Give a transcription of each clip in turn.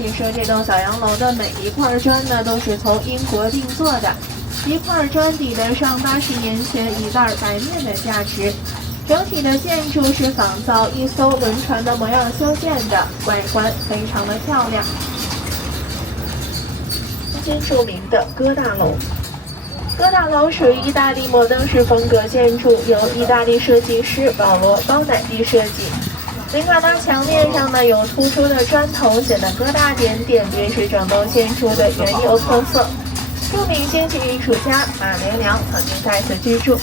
据说这栋小洋楼的每一块砖呢，都是从英国定做的，一块砖抵得上80年前一袋白面的价值。整体的建筑是仿造一艘轮船的模样修建的，外观非常的漂亮。今著名的哥大楼。哥大楼属于意大利摩登式风格建筑，由意大利设计师保罗·包乃蒂设计。尽管它墙面上呢有突出的砖头，显得哥大点点，便是整栋建筑的原有特色。著名经济艺术家马连良曾经在此居住。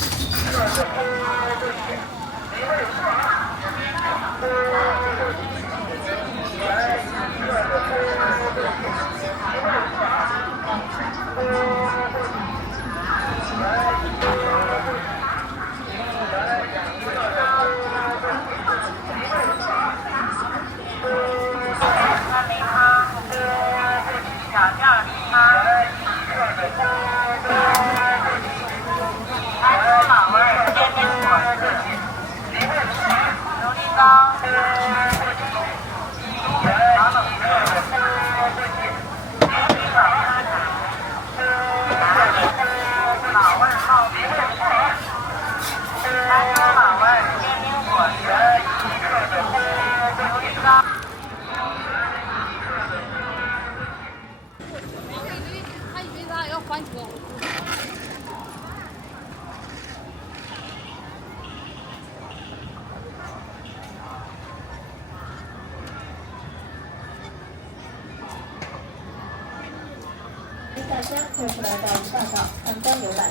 大家再次来到大道参观游览。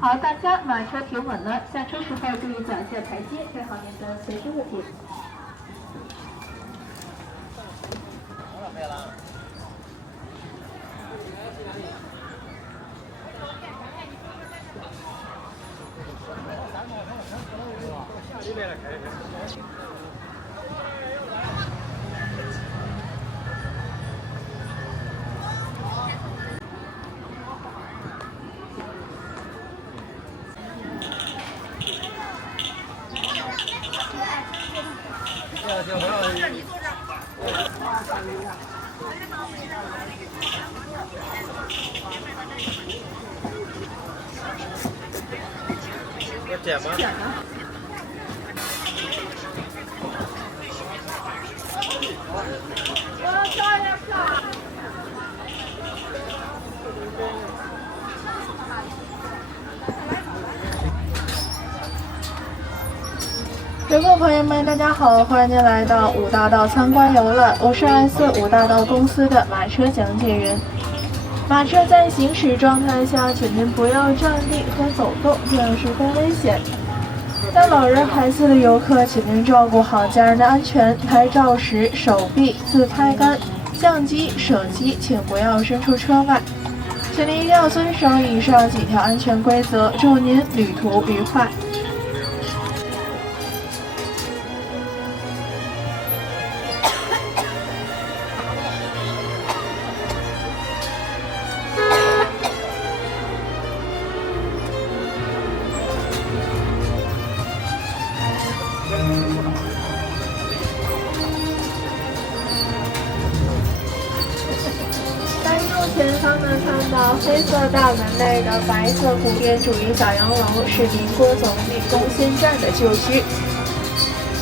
好，大家马车停稳了，下车时候注意脚下台阶，贴好您的随身物品。剪吗？游客朋友们，大家好，欢迎您来到五大道参观游览，我是S五大道公司的马车讲解员。马车在行驶状态下，请您不要站立和走动，这样十分危险。带老人孩子的游客，请您照顾好家人的安全。拍照时，手臂、自拍杆、相机、手机请不要伸出车外。请您一定要遵守以上几条安全规则，祝您旅途愉快。前方呢，看到黑色大门内的白色古典主义小洋楼，是民国总理龚先站的旧居。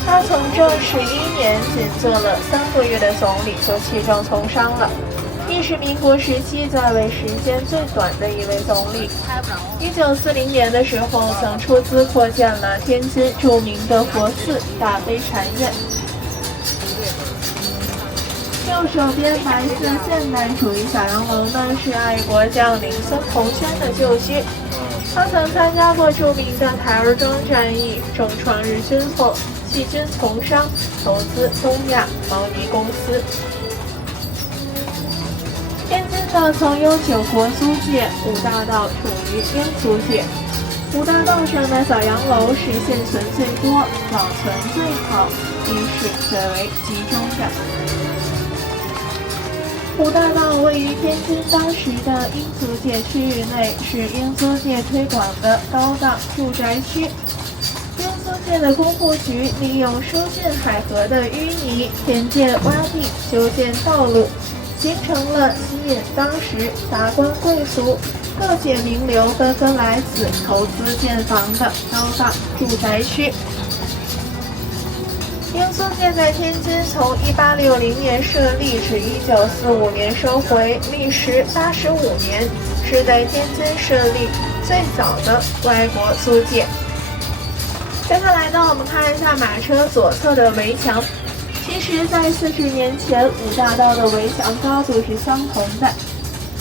他从政11年，仅做了3个月的总理，就弃政从商了，亦是民国时期在位时间最短的一位总理。1940年的时候，曾出资扩建了天津著名的佛寺大悲禅院。右手边白色现代主义小洋楼呢，是爱国将领孙同轩的旧居。他曾参加过著名的台儿庄战役，重创日军后弃军从商，投资东亚贸易公司。天津呢，曾有9国租界，五大道处于英租界。五大道上的小洋楼是现存最多、保存最好，亦是最为集中的。五大道位于天津当时的英租界区域内，是英租界推广的高档住宅区。英租界的工户局利用疏浚海河的淤泥，填建洼地，修建道路，形成了吸引当时达官贵族、各界名流纷纷来此投资建房的高档住宅区。英租界在天津从1860年设立至1945年收回，历时85年，是在天津设立最早的外国租界。接下来呢，我们看一下马车左侧的围墙。其实，在40年前，五大道的围墙高度是相同的，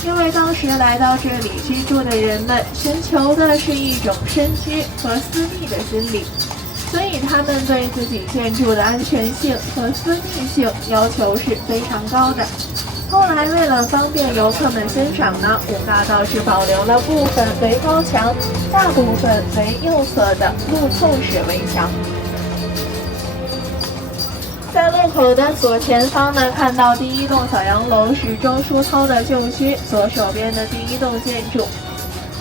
因为当时来到这里居住的人们寻求的是一种深居和私密的心理，所以他们对自己建筑的安全性和私密性要求是非常高的。后来为了方便游客们欣赏呢，五大道只保留了部分为高墙，大部分为右侧的路透式围墙。在路口的左前方呢，看到第一栋小洋楼是周书涛的旧居，左手边的第一栋建筑。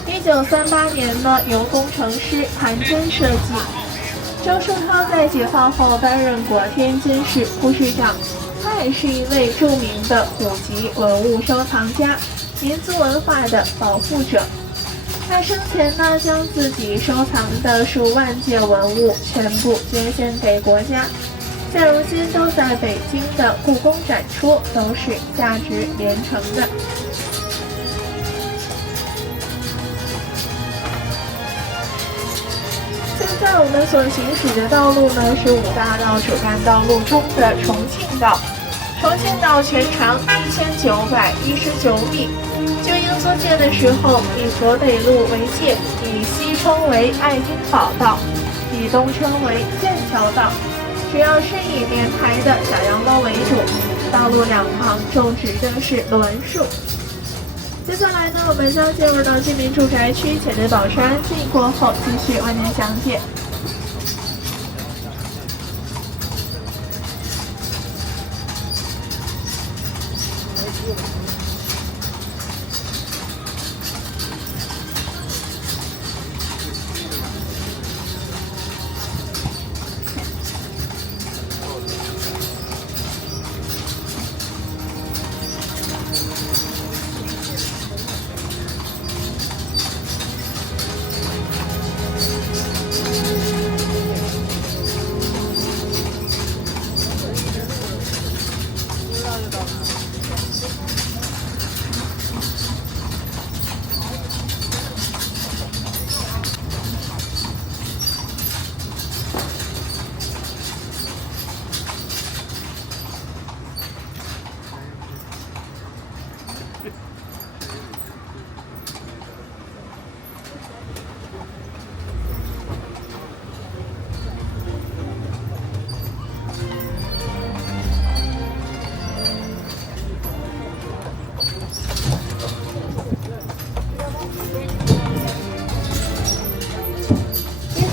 1938年呢，由工程师谭真设计。周书涛在解放后担任过天津市副市长，他也是一位著名的古籍文物收藏家，民族文化的保护者。他生前呢，将自己收藏的数万件文物全部捐献给国家，现如今都在北京的故宫展出，都是价值连城的。现在我们所行驶的道路呢，是五大道主干道路中的重庆道。重庆道全长1919米，旧英租界的时候，以河北路为界，以西称为爱丁堡道，以东称为剑桥道，主要是以连排的小洋楼为主，道路两旁种植的是栾树。接下来呢，我们将进入到居民住宅区，且对保持安静过后继续为您讲解。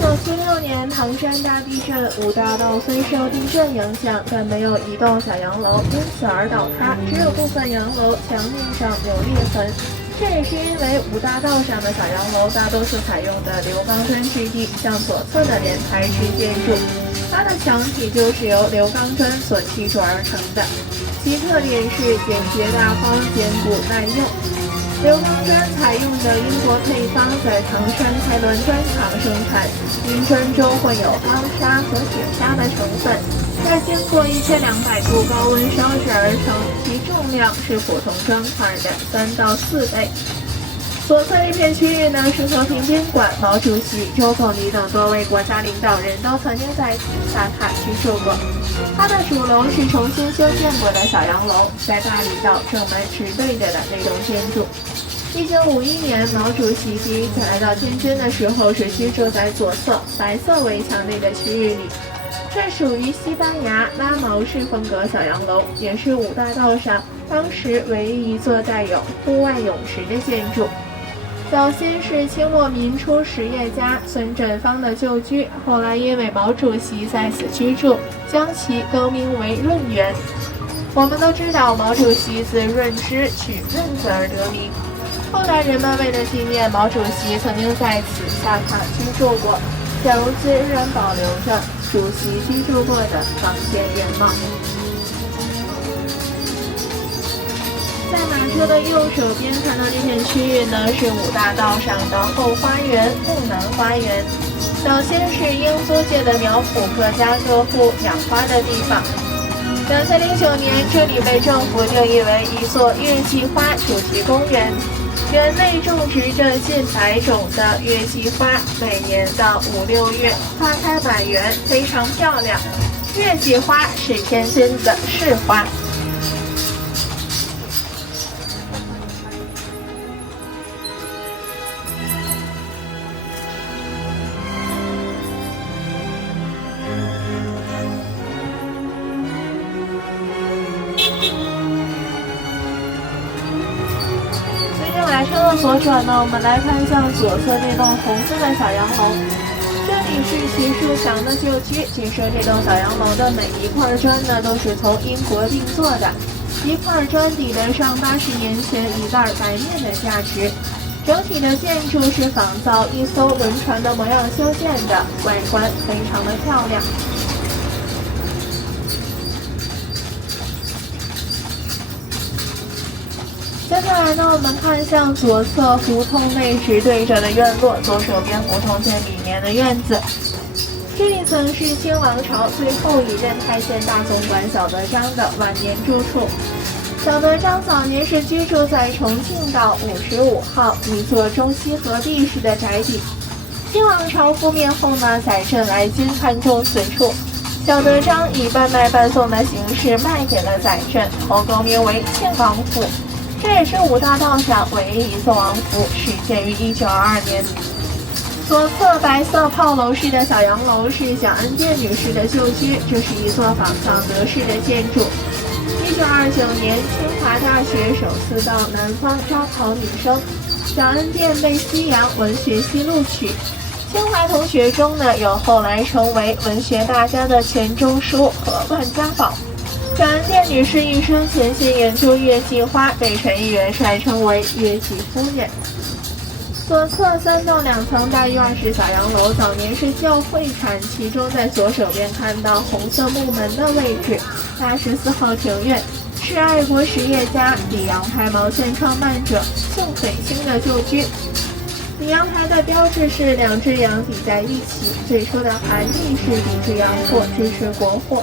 1976年唐山大地震，五大道虽受地震影响，但没有一栋小洋楼因此而倒塌，只有部分洋楼墙面上有裂痕。这也是因为五大道上的小洋楼大多数采用的刘钢砖质地，像左侧的连排式建筑，它的墙体就是由刘钢砖所砌筑而成的，其特点是简洁大方、坚固耐用。刘钢砖采用的英国配方在唐山开滦砖厂生产，因砖中混有钢砂和铁砂的成分，在经过1200度高温烧制而成，其重量是普通砖块的3到4倍。左侧一片区域呢是和平宾馆，毛主席、周凤仪等多位国家领导人都曾经在此打卡居住过。它的主楼是重新修建过的小洋楼，在大理道正门直对着的那栋建筑。1951年，毛主席第一次来到天津的时候，是居住在左侧白色围墙内的区域里。这属于西班牙拉毛式风格小洋楼，也是五大道上当时唯一一座带有户外泳池的建筑。早先是清末民初实业家孙振芳的旧居，后来因为毛主席在此居住，将其更名为润园。我们都知道毛主席自润之取润字而得名，后来人们为了纪念毛主席曾经在此下榻居住过，现如今仍然保留着主席居住过的房间原貌。在马车的右手边看到这片区域呢，是五大道上的后花园、木南花园。早先是英租界的苗圃各家各户养花的地方。2009年，这里被政府定义为一座月季花主题公园，园内种植着近100种的月季花，每年的5、6月花开满园，非常漂亮。月季花是天津的市花。马车的左转呢，我们来看向左侧这栋红色的小洋楼，这里是徐树祥的旧居。据说这栋小洋楼的每一块砖呢，都是从英国定做的，一块砖抵得上80年前一袋白面的价值。整体的建筑是仿造一艘轮船的模样修建的，外观非常的漂亮。接下来呢，我们看向左侧胡同内直对着的院落，左手边胡同线里面的院子。这里曾是清王朝最后一任太监大总管小德张的晚年住处。小德张早年是居住在重庆道55号一座中西合璧式的宅邸。清王朝覆灭后呢，载镇来京看中此处，小德张以半卖半送的形式卖给了载镇，后更名为庆王府。这也是五大道上唯一一座王府，始建于1922年。左侧白色炮楼式的小洋楼是小恩店女士的旧居，这是一座仿造德式的建筑。1929年，清华大学首次到南方招考女生，小恩店被西洋文学系录取。清华同学中呢，有后来成为文学大家的钱钟书和万家宝。小恩店女士一生潜心研究月季花，被陈毅元帅称为月季夫人。左侧3到2层大院式小洋楼，早年是教会产，其中在左手边看到红色木门的位置，84号庭院，是爱国实业家李阳台毛线创办者宋斐清的旧居。李阳台的标志是2只羊抵在一起，最初的含义是抵制洋货，支持国货。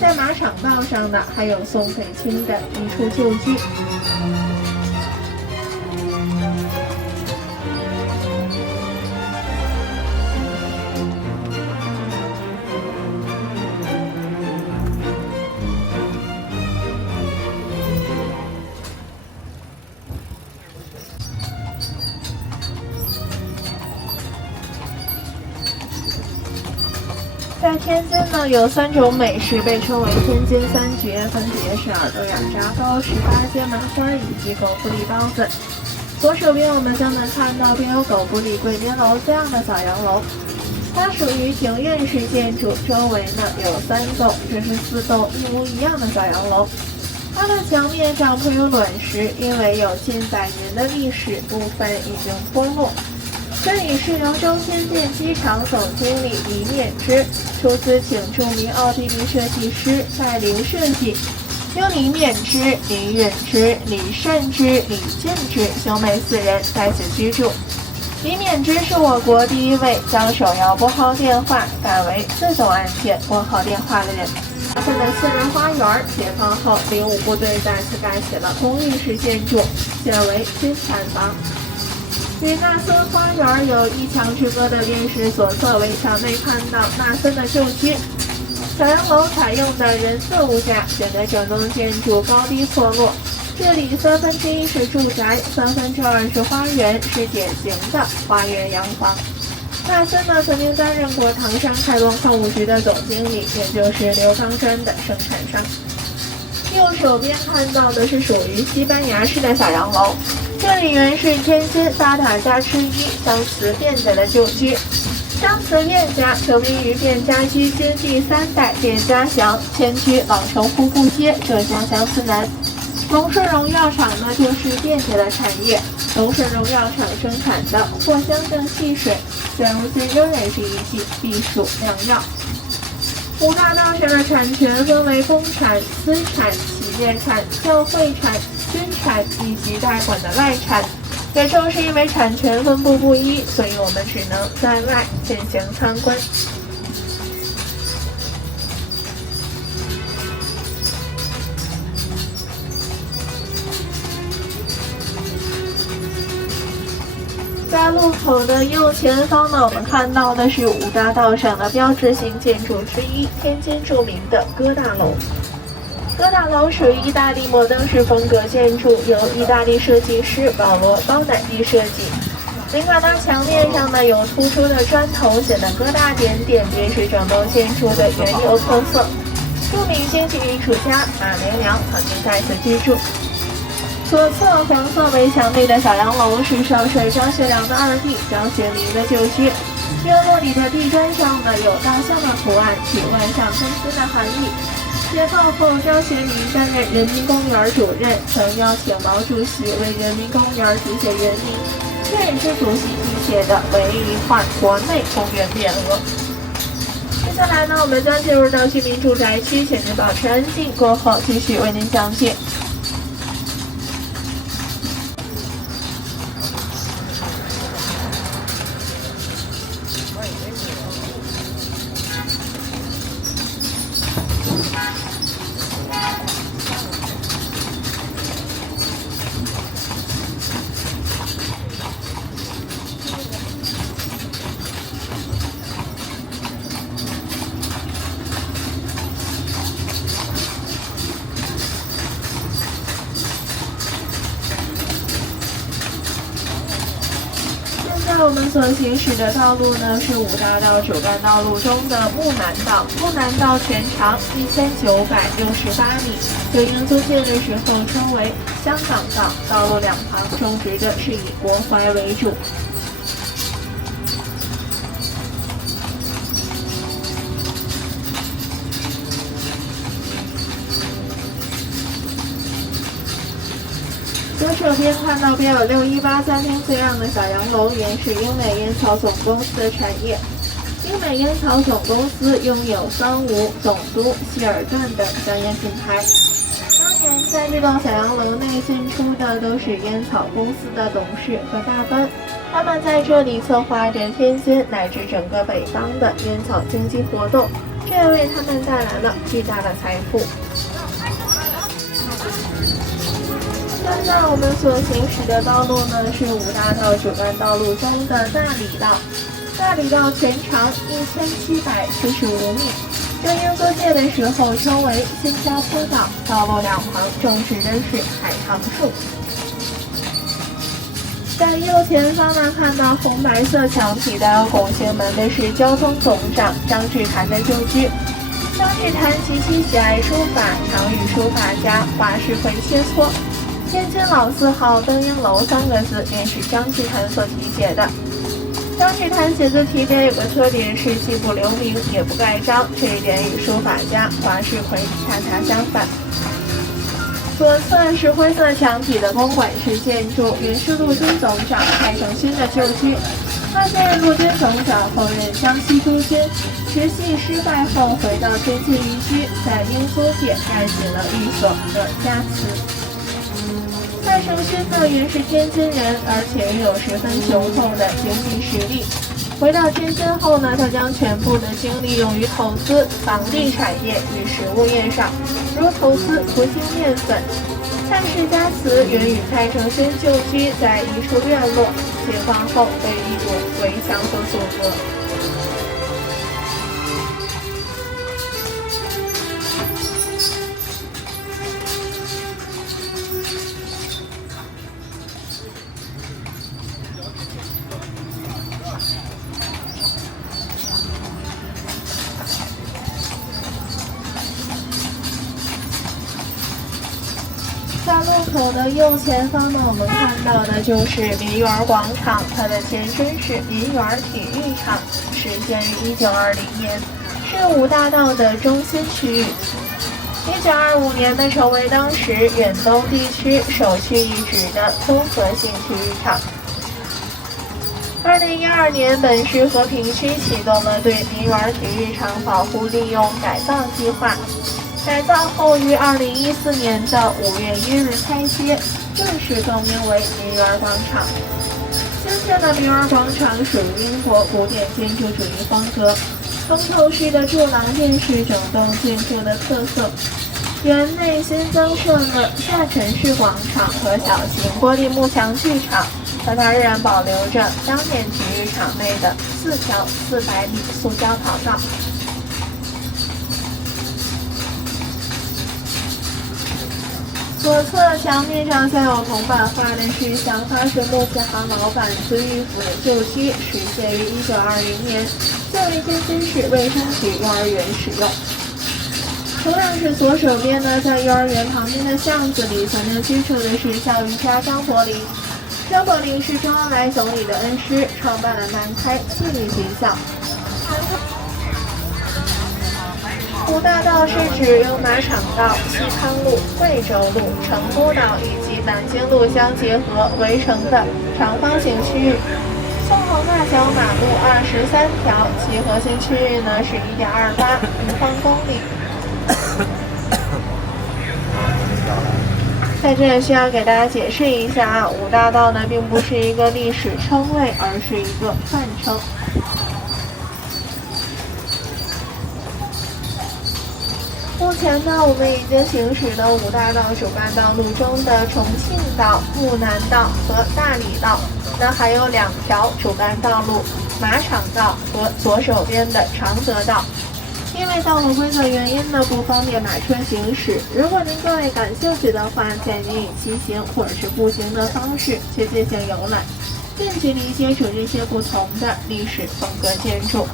在马场道上呢，还有宋斐清的一处旧居。在天津呢，有3种美食被称为天津3绝，分别是耳朵眼炸糕、18街麻花以及狗不理包子。左手边我们将能看到并有狗不理贵宾楼这样的小洋楼，它属于庭院式建筑，周围呢有3栋，这是4栋一模一样的小洋楼。它的墙面上铺有卵石，因为有近100年的历史，部分已经脱落。这里是由中天电机厂总经理李勉之出资请著名奥地利设计师戴琳设计，由李勉之、李允之、李慎之、李进之兄妹4人在此居住。李勉之是我国第一位将手摇拨号电话改为自动按键拨号电话的人。他们的私人花园，解放后领武部队再次盖起了公寓式建筑，现为军产房。与纳森花园有一墙之隔的便是左侧围墙内看到纳森的旧居。小洋楼采用的人字屋架，显得整栋建筑高低错落。这里1/3是住宅，2/3是花园，是典型的花园洋房。纳森呢曾经担任过唐山开滦矿务局的总经理，也就是硫钢砖的生产商。右手边看到的是属于西班牙式的小洋楼，这里原是天津8大家之一，相似便捷的旧居。张慈卞家得名于卞家居间第3代卞家祥，迁居老城户部街浙江相思南。龙顺荣药厂呢，就是卞家的产业。龙顺荣药厂生产的藿香正气水，现如今仍然是一剂避暑良药。五大道上的产权分为公产、私产、企业产、教会产、军产以及代管的外产。也正是因为产权分布不一，所以我们只能在外进行参观。在路口的右前方呢，我们看到的是五大道上的标志性建筑之一，天津著名的哥大楼。哥大楼属于意大利摩登式风格建筑，由意大利设计师保罗·包乃蒂设计。尽管它墙面上呢有突出的砖头，显得哥大点点，便是整栋建筑的原有特色。著名经济艺术家马连良曾经在此居住。左侧黄色围墙内的小洋楼是少帅张学良的二弟张学林的旧居。院落里的地砖上呢有大象的图案，其万象更新的含义。解放后，张学林担任人民公园主任，曾邀请毛主席为人民公园题写原名，这也是主席题写的唯一一块国内公园匾额。接下来呢，我们将进入到居民住宅区，请您保持安静，过后继续为您讲解。我们所行驶的道路呢，是五大道主干道路中的木南道。木南道全长1968米，旧英租界的时候称为香港道。道路两旁种植的是以国槐为主。左手边看到标有618餐厅字样的小洋楼，原是英美烟草总公司的产业。英美烟草总公司拥有桑吴、总督、希尔顿等香烟品牌。当年在这栋小洋楼内进出的都是烟草公司的董事和大班，他们在这里策划着天津乃至整个北方的烟草经济活动，这也为他们带来了巨大的财富。现在我们所行驶的道路呢，是五大道主干道路中的大理道。大理道全长1775米，旧英租界的时候称为新加坡道。道路两旁种植的是海棠树。在右前方呢，看到红白色墙体的拱形门的是交通总长张志坛的旧居。张志坛极其喜爱书法，常与书法家华世奎切磋。天津老字号登英楼3个字便是张志坛所题写的。张志坛写字体表有个特点是既不留名也不盖章，这一点与书法家华世奎恰恰相反。左侧是灰色墙体的公馆式建筑，原是陆军总长蔡成勋的旧居。他现任陆军总长，后任江西督军，实习失败后回到天津寓居，在英租界盖起了寓所和家祠。蔡成勋呢原是天津人，而且也有十分雄厚的经济实力。回到天津后呢，他将全部的精力用于投资房地产业与食物业上，如投资福兴面粉。蔡氏家祠原与蔡成勋旧居在一处院落，解放后被一堵围墙所阻隔。在路口的右前方呢，我们看到的就是民园广场，它的前身是民园体育场，始建于1920年，是五大道的中心区域。1925年呢，成为当时远东地区首屈一指的综合性体育场。2012年，本市和平区启动了对梨园体育场保护利用改造计划。改造后于2014年的5月1日开街，正式更名为梨园广场。新建的梨园广场属于英国古典建筑主义风格，风透式的柱廊殿是整栋建筑的特色。园内新增设了下沉式广场和小型玻璃幕墙剧场，可它仍然保留着当年体育场内的4条400米塑胶跑道。左侧墙面上镶有铜板画的是向花水木字行老板孙玉甫的旧居，始建于1920年，作为天津市卫生局幼儿园使用。同样是左手边呢，在幼儿园旁边的巷子里，曾经居住的是教育家张伯苓。张伯苓是周恩来总理的恩师，创办了南开纪律学校。五大道是指由马场道、西康路、贵州路、成都道以及南京路相结合围成的长方形区域。纵横大小马路23条，其核心区域呢是1.28平方公里。在这里需要给大家解释一下啊，五大道呢并不是一个历史称谓，而是一个泛称。目前呢，我们已经行驶的五大道主干道路中的重庆道、木南道和大理道，那还有2条主干道路，马场道和左手边的常德道。因为道路规则原因呢，不方便马车行驶。如果您各位感兴趣的话，建议您以骑行或者是步行的方式去进行游览，近距离接触这些不同的历史风格建筑。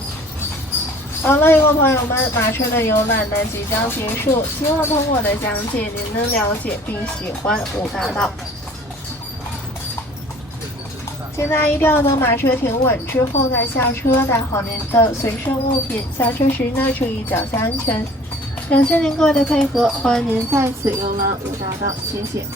好了，各位朋友们，马车的游览呢即将结束，希望通过我的讲解，您能了解并喜欢五大道。请大家一定要等马车停稳之后再下车，带好您的随身物品。下车时呢，注意脚下安全。感谢您各位的配合，欢迎您再次游览五大道，谢谢。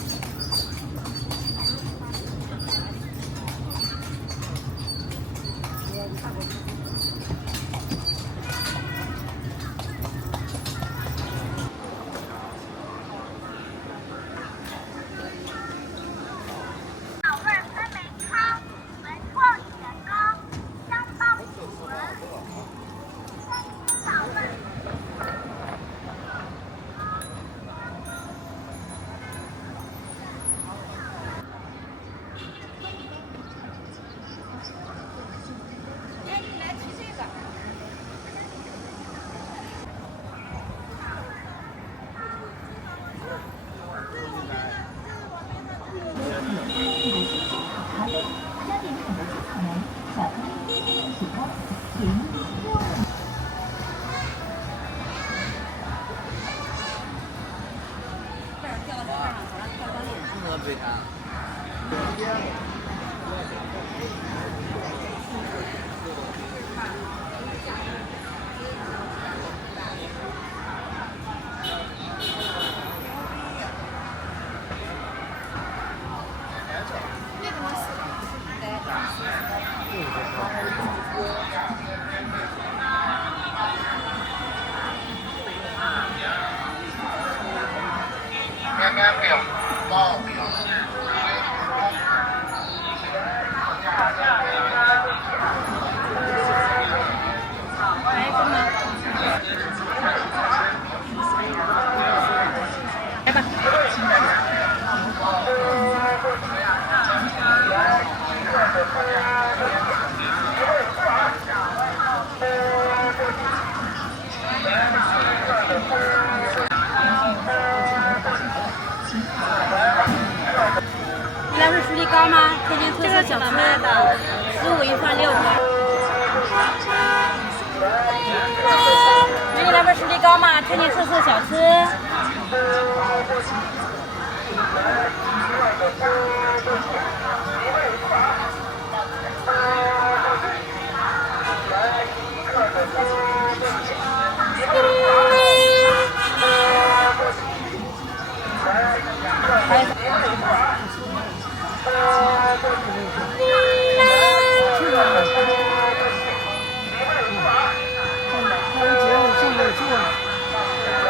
来份薯粒糕吗？天津特色小吃的，15一份6个。给你来份薯粒糕吗？天津特色小吃。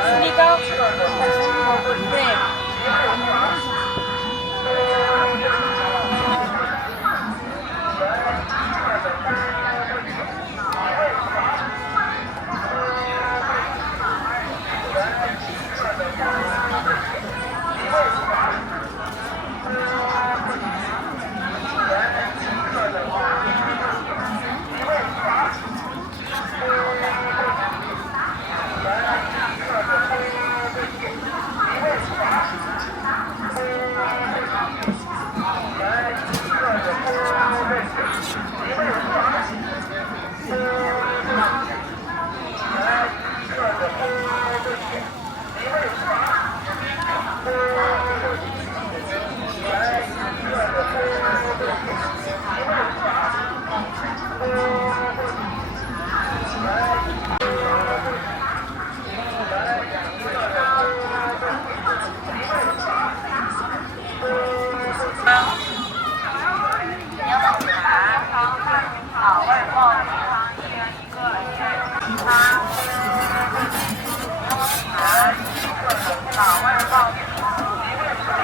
实力高，对。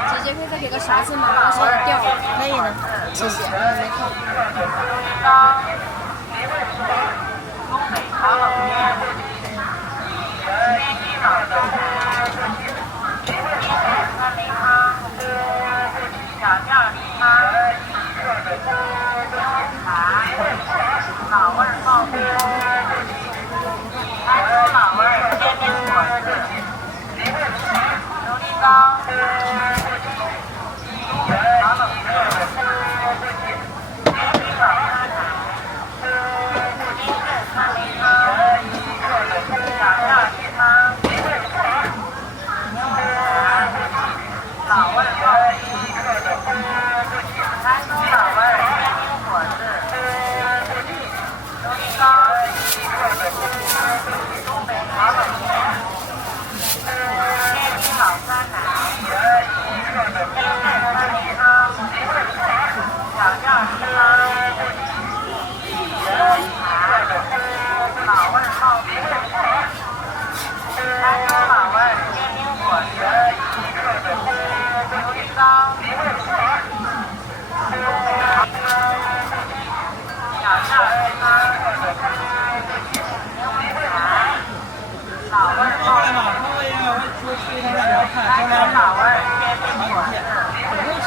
姐姐可以再给个勺子吗？我现在掉了。可以的，谢谢。没空。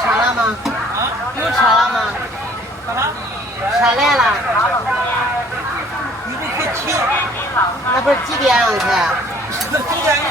查了吗？又查了吗？查来了。你这才7，那不是几点上去？9点